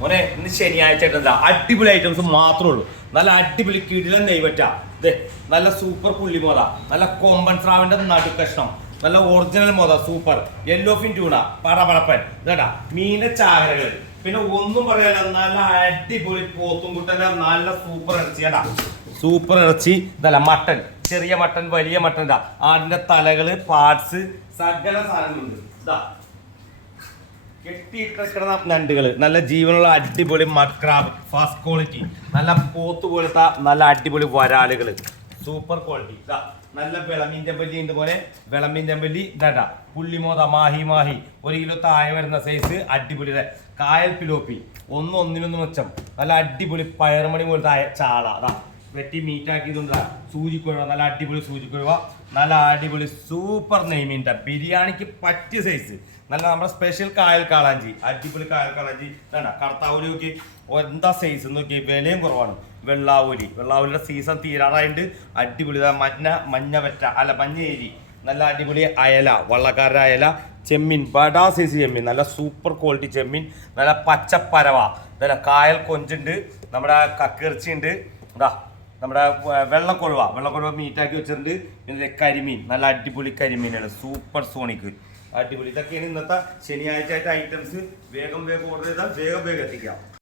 മോനെ ഇന്ന് ശനിയാഴ്ച എന്താ അടിപൊളി ഐറ്റംസ് മാത്രമേ ഉള്ളൂ. നല്ല അടിപൊളി കിടിലൻ നെയ്വറ്റ, ഇതേ നല്ല സൂപ്പർ പുള്ളിമോത, നല്ല കൊമ്പൻ സ്രാവിന്റെ നടുക്കഷ്ണം, നല്ല ഒറിജിനൽ മോത, സൂപ്പർ യെല്ലോ ഫിൻ ട്യൂണ, പടപടപ്പൻ ഇതാ മീന ചാകരകൾ. പിന്നെ ഒന്നും പറയാല്ല, നല്ല അടിപൊളി പോത്തുംകുട്ടന്റെ നല്ല സൂപ്പർ ഇറച്ചി കേട്ടാ. സൂപ്പർ ഇറച്ചി ഇതല്ല മട്ടൻ, ചെറിയ മട്ടൻ, വലിയ മട്ടൻ, ആടിന്റെ തലകള്, പാർട്സ്, സകല സാധനങ്ങളുണ്ട്. ഇതാ കെട്ടിയിട്ടിരിക്കുന്ന ഞണ്ടുകള്, നല്ല ജീവനുള്ള അടിപൊളി മഡ്ക്രാബ്, ഫസ്റ്റ് ക്വാളിറ്റി, നല്ല പോത്ത് പോലത്തെ നല്ല അടിപൊളി വരാലുകള്, സൂപ്പർ ക്വാളിറ്റി. ഇതാ നല്ല വിളമീൻ ചെമ്പല്ലി ഉണ്ട് പോലെ, വിളമീൻ ചെമ്പല്ലി ഇതാ പുള്ളിമോത, മാഹി മാഹി 1 കിലോ താഴെ വരുന്ന സൈസ് അടിപൊളി. കായൽ പിലോപ്പി ഒന്നിനൊന്ന് മെച്ചം, നല്ല അടിപൊളി പയറുമണി പോലത്തെ ചാള, അതാ വെട്ടി മീറ്റാക്കിയതുണ്ട്. സൂചിക്കുഴവ, നല്ല അടിപൊളി സൂചിക്കുഴവ, നല്ല അടിപൊളി സൂപ്പർ നെയ്മീൻ്റെ ബിരിയാണിക്ക് പറ്റിയ സൈസ്, നല്ല നമ്മുടെ സ്പെഷ്യൽ കായൽ കാളാഞ്ചി, അടിപൊളി കായൽ കാളാഞ്ചി. വേണ്ട കടത്താവൂലി നോക്കി എന്താ സൈസ് നോക്കി, വിലയും കുറവാണ്. വെള്ളാവൂലിയുടെ സീസൺ തീരാറായിട്ട് അടിപൊളി മഞ്ഞ വെറ്റ അല്ല മഞ്ഞേരി, നല്ല അടിപൊളി അയല, വള്ളക്കാരുടെ അയല, ചെമ്മീൻ, ബടാ സൈസ് ചെമ്മീൻ, നല്ല സൂപ്പർ ക്വാളിറ്റി ചെമ്മീൻ, നല്ല പച്ചപ്പരവ, നല്ല കായൽ കൊഞ്ചുണ്ട്, നമ്മുടെ കക്കിറച്ചി ഉണ്ട്, എന്താ നമ്മുടെ വെള്ളക്കൊഴുവ മീറ്റാക്കി വെച്ചിട്ടുണ്ട്. പിന്നെ കരിമീൻ, നല്ല അടിപൊളി കരിമീനാണ്, സൂപ്പർ സോണിക്ക് അടിപൊളി. ഇതൊക്കെയാണ് ഇന്നത്തെ ശനിയാഴ്ച ഐറ്റംസ്. വേഗം ഓർഡർ ചെയ്താൽ വേഗം എത്തിക്കാം.